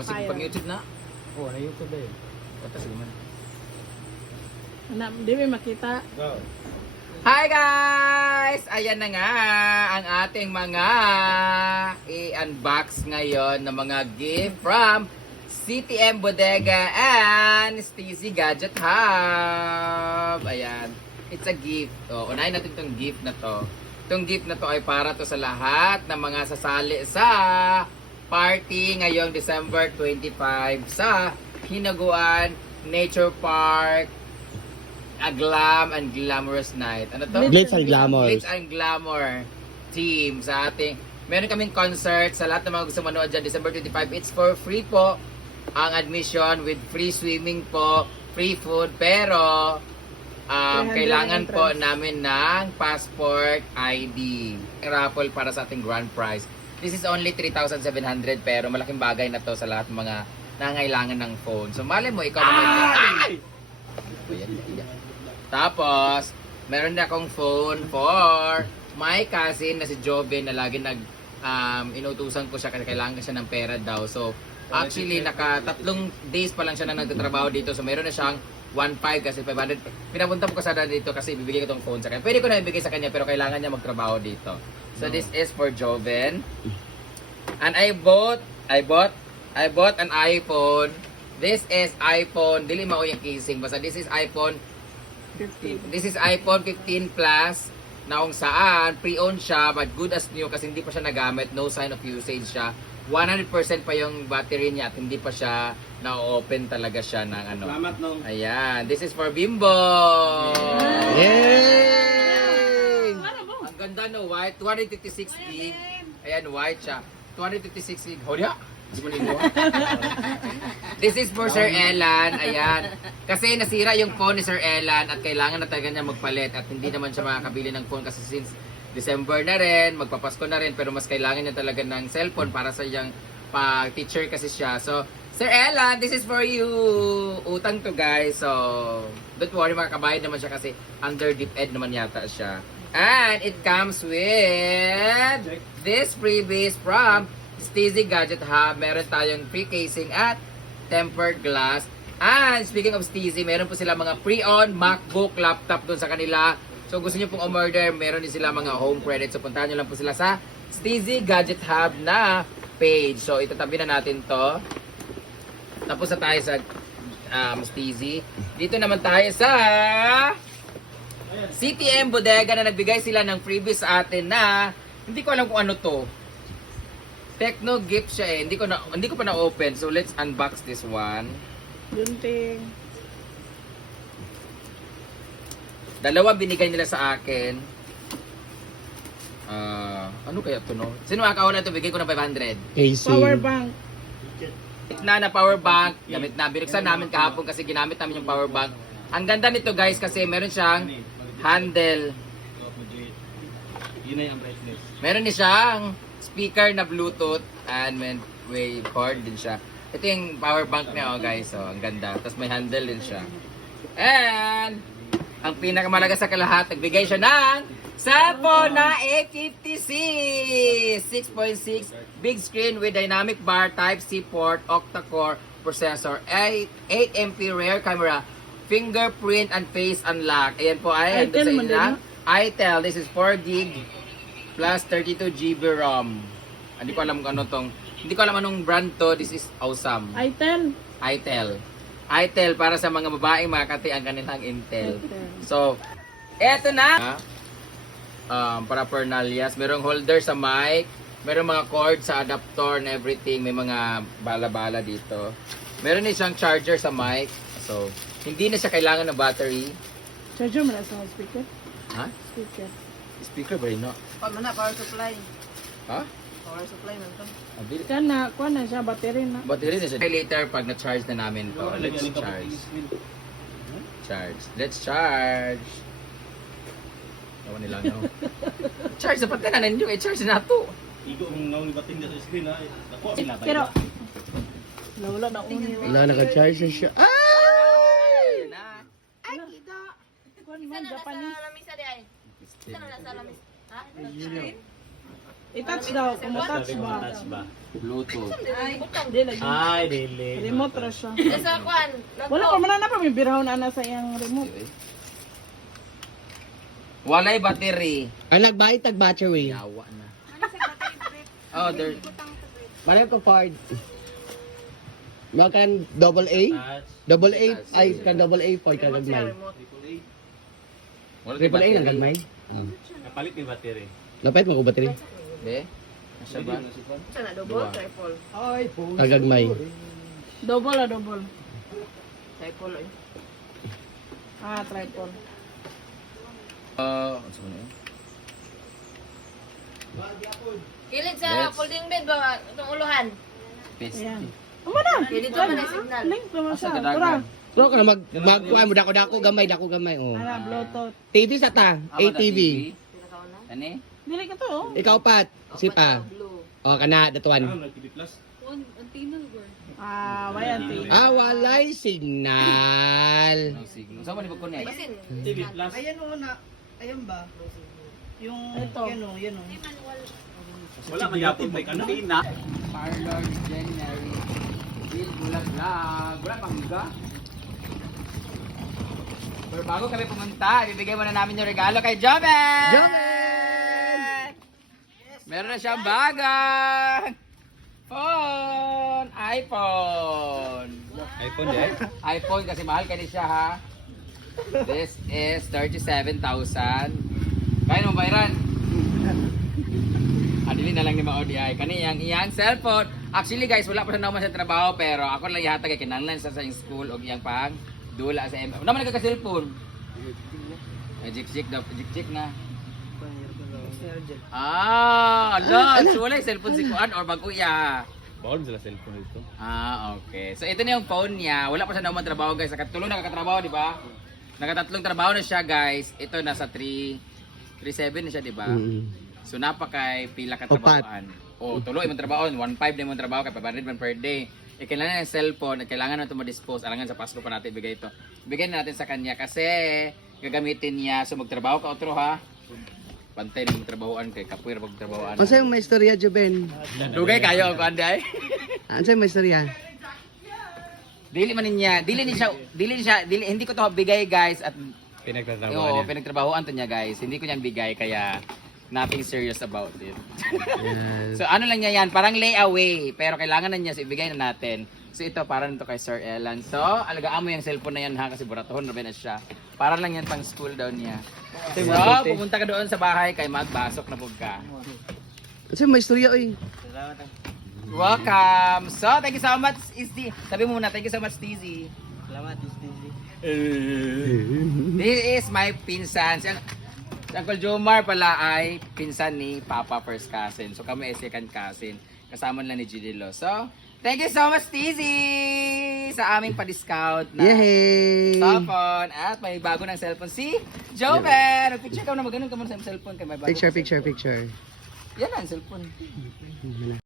Masig Fire. pag YouTube na. Oh, na YouTube eh. Ito sige man. Di ba makita? Go. Hi guys! Ayan na nga ang ating mga i-unbox ngayon ng mga gift from CTM Bodega and Steezy Gadget Hub. Ayan. It's a gift. O, unahin natin itong gift na to. Itong gift na to ay para to sa lahat ng mga sasali sa party ngayong December 25 sa Hinaguan Nature Park, a glam and glamorous night. Ano to? Glitz and Glamour. Glitz and Glamour team sa ating. Meron kaming concert sa lahat ng mga gusto manood dyan December 25. It's for free po ang admission with free swimming po, free food, pero kailangan po namin ng passport ID. Raffle para sa ating grand prize. This is only 3,700 pero malaking bagay na to sa lahat ng mga nangailangan ng phone. So malay mo, ikaw naman. Tapos, meron na akong phone for my cousin na si Joven na lagi inutusan ko siya kasi kailangan siya ng pera daw. So, actually, tatlong days pa lang siya na nagtatrabaho dito. So, meron na siyang 1.5 kasi 500. Pinapunta ko sa dito kasi bibigay ko tong phone sa kanya. Pwede ko na ibigay sa kanya pero kailangan niya magtrabaho dito. So, this is for Joven. And I bought an iPhone. This is iPhone. Dili mao yung casing. Basta this is iPhone 15 Plus na kung saan pre-owned siya but good as new kasi hindi pa siya nagamit, no sign of usage siya. 100% pa yung battery niya at hindi pa siya na-open talaga siya ng ano. Salamat nung. Ayan, this is for Bimbo. Yay! Ang ganda no, white, 256 gig. Ayan, white siya. 256 gig. Hold ya. This is for Sir Elan. Ayan. Kasi nasira yung phone ni Sir Elan at kailangan na talaga niya magpalit at hindi naman siya makakabili ng phone kasi since December na rin, magpapasko na rin pero mas kailangan niya talaga ng cellphone para sa iyang teacher kasi siya. So, Sir Elan, this is for you. Utang to guys. So, don't worry, makakabayad naman siya kasi under DepEd naman yata siya. And it comes with this freebies from Steezy Gadget Hub. Meron tayong free casing at tempered glass. And speaking of Steezy, meron po sila mga pre-on MacBook laptop doon sa kanila. So gusto niyo pong umorder, meron din sila mga home credit. So puntahan niyo lang po sila sa Steezy Gadget Hub na page. So itatabi na natin to. Tapos na tayo sa Steezy. Dito naman tayo sa CTM Bodega na nagbigay sila ng freebies sa atin na hindi ko alam kung ano to. Techno gift siya eh. Hindi ko pa na-open. So let's unbox this one. Dunting. Dalawa binigay nila sa akin. Ano kaya ito no? Sino makakauna ito? Bigay ko ng 500. AC. Power bank. Na power bank. Gamit na. Binuksan namin kahapon kasi ginamit namin yung power bank. Ang ganda nito guys kasi meron siyang handle. Yun na yung brightness. Meron din siyang speaker na Bluetooth and may cord din siya. Ito yung power bank niya guys. So, ang ganda. Tapos may handle din siya. And ang pinakamalaga sa kalahat, nagbigay siya ng cellphone na A50C 6.6 big screen with dynamic bar, Type-C port, octa-core processor, 8MP rear camera, fingerprint and face unlock. Ayan po ay ando sa inyo. itel, this is 4 gig plus 32 GB ROM. Hindi ko alam kung ano tong. Hindi ko alam anong brand to. This is awesome. item. itel para sa mga babaeng makakati ang kanilang Intel. So, eto na. Para pernalias. Merong holder sa mic. Merong mga cord sa adapter and everything. May mga bala-bala dito. Meron din siyang charger sa mic. So, hindi na siya kailangan ng battery. Charger mo na sa speaker. Ha? Speaker. Speaker ba yun? No? Power supply. Ha? Power supply man to. Abili. Kuha na siya, battery na. Battery na siya. Later, pag na-charge na namin to, let's charge. Let's charge. Tawa nila, no? Charge, dapat na ninyo. I-charge na to. Igo ang naong bating sa screen ha. Ako, sinabay. Pero, wala na uni. Wala, naka-charge na siya. Ayun na. Kuha man, Sana nasa Japanese. lamisa di ay. Sana nasa lamisa. Ha? I-touch daw, kung mo-touch ba. Touch ba? Bluetooth. Hindi lagi. Ay, dili. Remote ra siya. Sa kwan. Wala pa man na pa may birahon ana sa iyang remote. Walay battery. Ang nagbayad tag battery. Yawa na. Oh, there. Mario ko Ford. Makan double A? Touch. Double A ay kan double A Ford kan Remote siya, gagmay. remote. Wala Triple A battery. lang gagmay. Kapalit ni battery. Lapit mo ko battery. Be? Asya ba? Siya na, double, triple. Kagagmay. Double ah, double. Triple, eh. Ah, triple. Ano sa yun? Kilid sa Let's- folding bed ba? Itong uluhan. Piste. Ayan. Amo na. Kaya dito man ang signal. Link naman Asa siya. kadagan? Tara. Pero ka na magkuha mo dako gamay oh. Ana, Bluetooth. TV sa ta, ATV. Pinakauna. Ani? Dili ka to oh. Ikaw pat, si pa. Blue. Oh kana that one. TV Plus. Ah, wayan TV. Ah, walay signal. No signal. Saan ba ni connect? Basin. TV Plus. Ayan o na. Ayan ba? Yung, Ito. yan o, yan o. Wala man yapon may kantina. Parlor January. Bill Bulag Vlog. Wala pang higa. Pero bago kami pumunta, ibibigay muna namin yung regalo kay Jomen! Jomen! Meron na siyang bagang! Phone! iPhone! iPhone eh. iPhone kasi mahal ka siya ha. This is 37,000. Kaya mo bayran? Adili na lang ni Maodi ay. Kani iyang cellphone. Actually guys, wala pa na naman sa trabaho pero ako lang ihatag kay kinahanglan sa iyang school og iyang pang dula sa M. Naman ka cellphone. Jik-jik daw, jik-jik na. Ala, so wala yung cellphone si Kuan or bago iya. Bawal sila cellphone dito. Okay. So ito na yung phone niya. Wala pa siya naman trabaho guys. Nakatulong nakakatrabaho, di ba? Nakatatlong trabaho na siya guys. Ito nasa 3.7 na siya, di ba? So napakay pila ka trabahoan. O tuloy imong trabaho, 1.5 na imong trabaho kay 500 man per day. Kailangan ng cellphone, kailangan natin ma-dispose. Alangan sa Pasko pa natin ibigay ito. Bigyan natin sa kanya kasi gagamitin niya. So magtrabaho ka otro ha. Pantay na magtrabahoan kay kapuir magtrabahoan. Ano sa'yo may istorya, Juben? Dugay kayo ako anday. Ano sa'yo may istorya? Dili man niya, hindi ko to bigay guys at Pinagtatrabaho oo, niya. pinagtrabahoan to niya guys. Hindi ko niyan bigay kaya nothing serious about it. Yes. So ano lang niya yan, parang layaway, pero kailangan na niya, so ibigay na natin. So ito, para nito kay Sir Elan. So, alagaan mo yung cellphone na yan ha, kasi buratohon na na siya. Para lang yan pang school daw niya. So, pumunta ka doon sa bahay, kay magbasok na pug ka. Ano sa'yo may istorya, oy? Welcome! So, thank you so much, Izzy. Sabi mo muna, thank you so much, Tizzy. Salamat, Disney. This is my pinsan. Si Uncle Jomar pala ay pinsan ni Papa first cousin. So kami ay second cousin. Kasama lang ni Gidilo. So, thank you so much, Tizzy! Sa aming pa-discount na Yay! cellphone. At may bago ng cellphone si Joven! Picture ka na, maganon ka muna sa cellphone. Kay may bago Picture, ng picture, cellphone. picture. Yan ang cellphone.